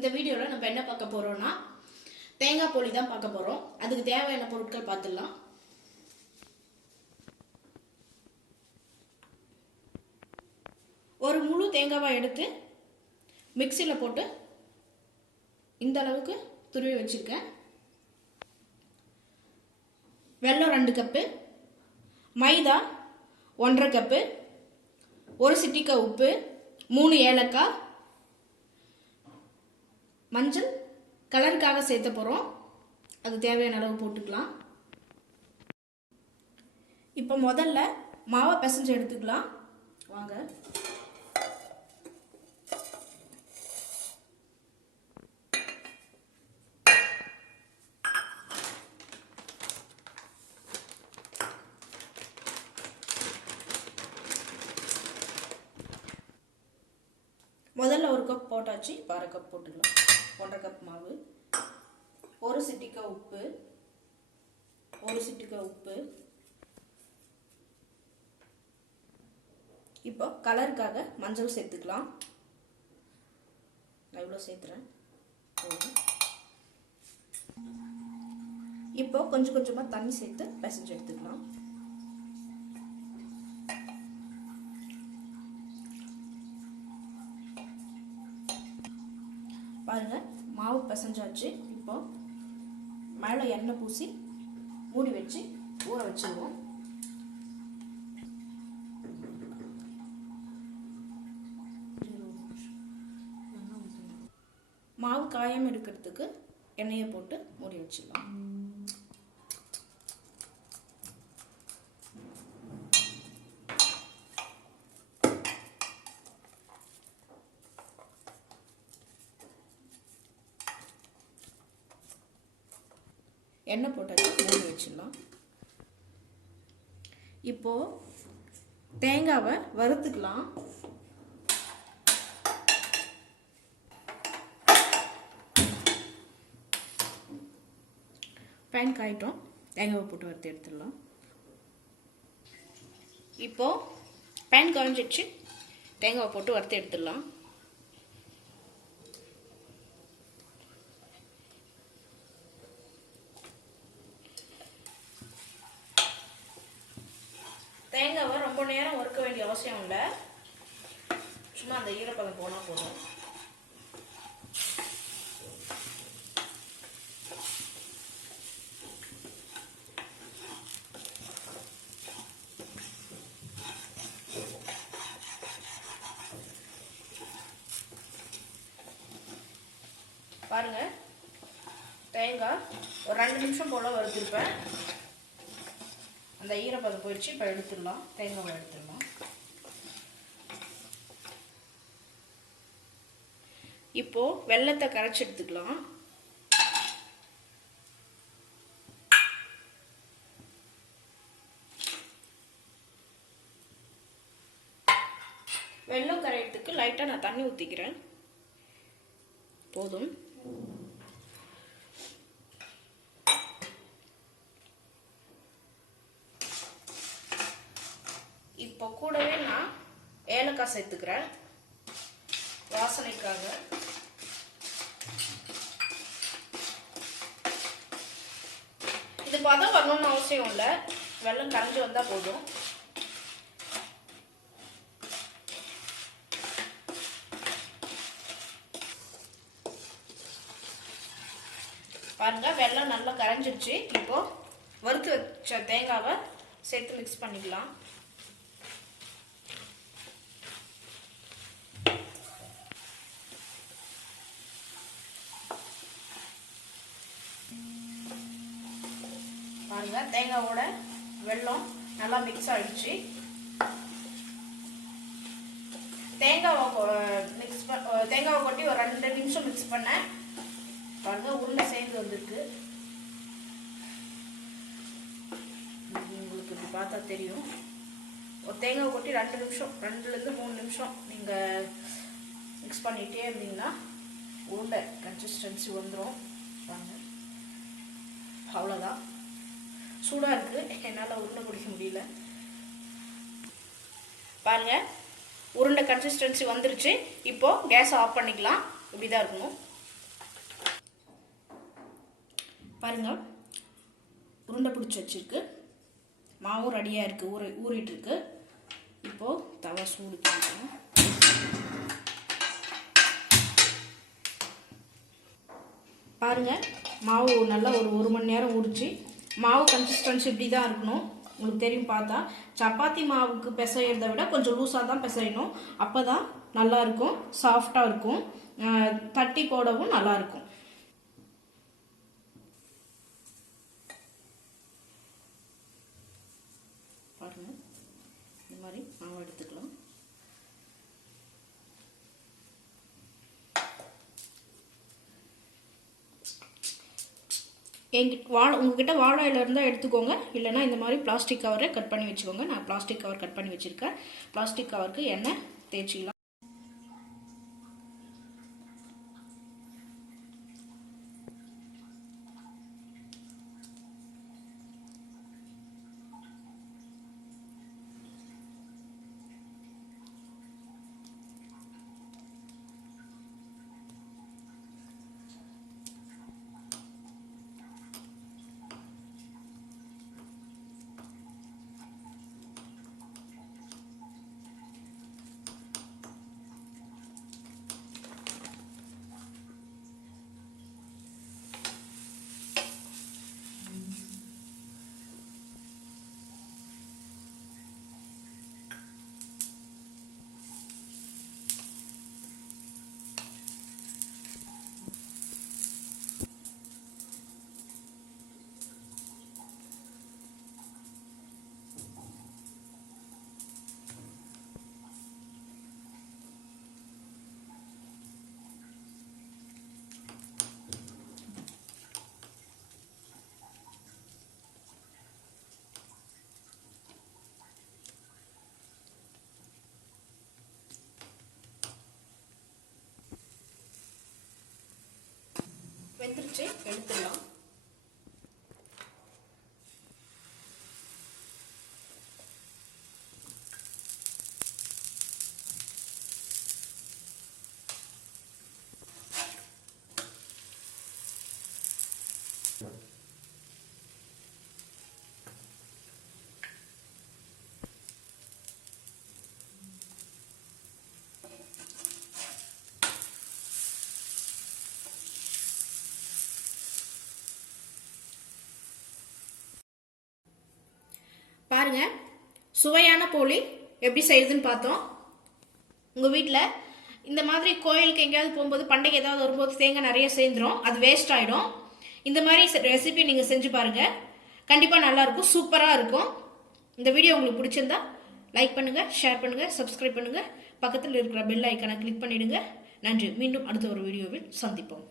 இந்த வீடியோவில் நம்ம என்ன பார்க்க போகிறோம்னா தேங்காய் போலி தான் பார்க்க போகிறோம். அதுக்கு தேவையான பொருட்கள் பார்த்துடலாம். ஒரு முழு தேங்காவை எடுத்து மிக்சியில் போட்டு இந்த அளவுக்கு துருவி வச்சுருக்கேன். வெல்லம் 2 கப்பு, மைதா 1½ கப்பு, 1 சிட்டிக்காய் உப்பு, 3 ஏலக்காய், மஞ்சள் கலருக்காக சேர்த்த போகிறோம். அது தேவையான அளவு போட்டுக்கலாம். இப்போ முதல்ல மாவை பிசைஞ்சு எடுத்துக்கலாம். வாங்க. முதல்ல 1 கப் போட்டாச்சு. 1/2 கப் போட்டுக்கலாம். 1½ கப் மாவு, 1 சிட்டிக்காய் உப்பு, 1 சிட்டிக்காய் உப்பு. இப்போ கலருக்காக மஞ்சள் சேர்த்துக்கலாம். நான் இவ்வளோ சேர்த்துறேன். இப்போ கொஞ்சம் கொஞ்சமாக தண்ணி சேர்த்து பிசைஞ்சு எடுத்துக்கலாம். பாருங்க, மாவு பிசைஞ்சாச்சு. இப்போ மேலே எண்ணெய் பூசி மூடி வச்சு ஊற வச்சுருவோம். மாவு காயம் எடுக்கிறதுக்கு எண்ணெயை போட்டு மூடி வச்சிடலாம். எண்ணெய் போட்டாச்சு, மூடி வச்சிடலாம். இப்போ தேங்காவை வறுத்துக்கலாம். பேன் காயிட்டோம். தேங்காவை போட்டு வறுத்து எடுத்துடலாம். இப்போ பேன் காய்ஞ்சிடுச்சு. தேங்காவை போட்டு வறுத்து எடுத்துடலாம். தேங்காவை ரொம்ப நேரம் வறுக்க வேண்டிய அவசியம் இல்லை. சும்மா அந்த ஈரப்பதம் போனால் போதும். பாருங்க, தேங்காய் ஒரு 2 நிமிஷம் போல வறுத்துருப்பேன். அந்த ஈரப்பதம் போயிடுச்சு. இப்போ எடுத்துடலாம். தேங்காவை எடுத்துடலாம். இப்போ வெல்லத்தை கரைச்சி எடுத்துக்கலாம். வெல்லம் கரையிறதுக்கு லைட்டாக நான் தண்ணி ஊற்றிக்கிறேன். போதும். இப்போ கூடவே நான் ஏலக்காய் சேர்த்துக்கிறேன் வாசனைக்காக. இது பதம் வரணும்னு அவசியம் இல்லை. வெல்லம் கரைஞ்சி வந்தால் போதும். பாருங்க, வெல்லம் நல்லா கரைஞ்சிடுச்சு. இப்போ வறுத்து வச்ச தேங்காவை சேர்த்து மிக்ஸ் பண்ணிக்கலாம். பாருங்க, தேங்காவோட வெல்லம் நல்லா மிக்ஸ் ஆயிடுச்சு. தேங்காவை கொட்டி ஒரு 2 நிமிஷம் மிக்ஸ் பண்ணேன். பாருங்க, உருண்டை சேர்ந்து வந்திருக்கு. உங்களுக்கு இப்படி பார்த்தா தெரியும். ஒரு தேங்காவை கொட்டி 2 நிமிஷம், 2லேருந்து 3 நிமிஷம் நீங்கள் மிக்ஸ் பண்ணிகிட்டே இருந்தீங்கன்னா உருண்டை கன்சிஸ்டன்சி வந்துடும். பாருங்க, அவ்வளோதான். சூடாக இருக்குது, என்னால் உருண்டை பிடிக்க முடியல. பாருங்க, உருண்டை கன்சிஸ்டன்சி வந்துருச்சு. இப்போ கேஸ் ஆஃப் பண்ணிக்கலாம். இப்படி தான் இருக்கணும். பாருங்கள், உருண்டை பிடிச்சி வச்சுருக்கு, மாவும் ரெடியாக இருக்குது, ஊறிட்டு இருக்கு. இப்போது தவா சூடு பண்ணிக்கலாம். பாருங்கள், மாவு நல்லா ஒரு மணி நேரம் ஊறிச்சு. மாவு கன்சிஸ்டன்சி இப்படி தான் இருக்கணும். உங்களுக்கு தெரியும் பார்த்தா. சப்பாத்தி மாவுக்கு பிசைறதை விட கொஞ்சம் லூஸாக தான் பிசையணும். அப்போ தான் நல்லாயிருக்கும், சாஃப்டாக இருக்கும், தட்டி போடவும் நல்லாயிருக்கும். பாருங்கள், இந்த மாதிரி மாவு எடுத்துக்கலாம். உங்ககிட்ட வாழை இலை இருந்தால் எடுத்துக்கோங்க, இல்லைனா இந்த மாதிரி பிளாஸ்டிக் கவரை கட் பண்ணி வச்சுக்கோங்க. நான் பிளாஸ்டிக் கவர் கட் பண்ணி வச்சுருக்கேன். பிளாஸ்டிக் கவருக்கு எண்ணெய் தேய்ச்சிக்கலாம். வெந்துருச்சு, எடுத்துடலாம். பாருங்க, சுவையான போலி எப்படி செய்யுதுன்னு பார்த்தோம். உங்கள் வீட்டில் இந்த மாதிரி கோயிலுக்கு எங்கேயாவது போகும்போது, பண்டிகை ஏதாவது வரும்போது தேங்காய் நிறைய சேர்ந்துடும், அது வேஸ்ட் ஆகிடும். இந்த மாதிரி ரெசிபி நீங்கள் செஞ்சு பாருங்கள், கண்டிப்பாக நல்லாயிருக்கும், சூப்பராக இருக்கும். இந்த வீடியோ உங்களுக்கு பிடிச்சிருந்தா லைக் பண்ணுங்கள், ஷேர் பண்ணுங்கள், சப்ஸ்கிரைப் பண்ணுங்கள், பக்கத்தில் இருக்கிற பெல் ஐக்கானை கிளிக் பண்ணிவிடுங்க. நன்றி. மீண்டும் அடுத்த ஒரு வீடியோவில் சந்திப்போம்.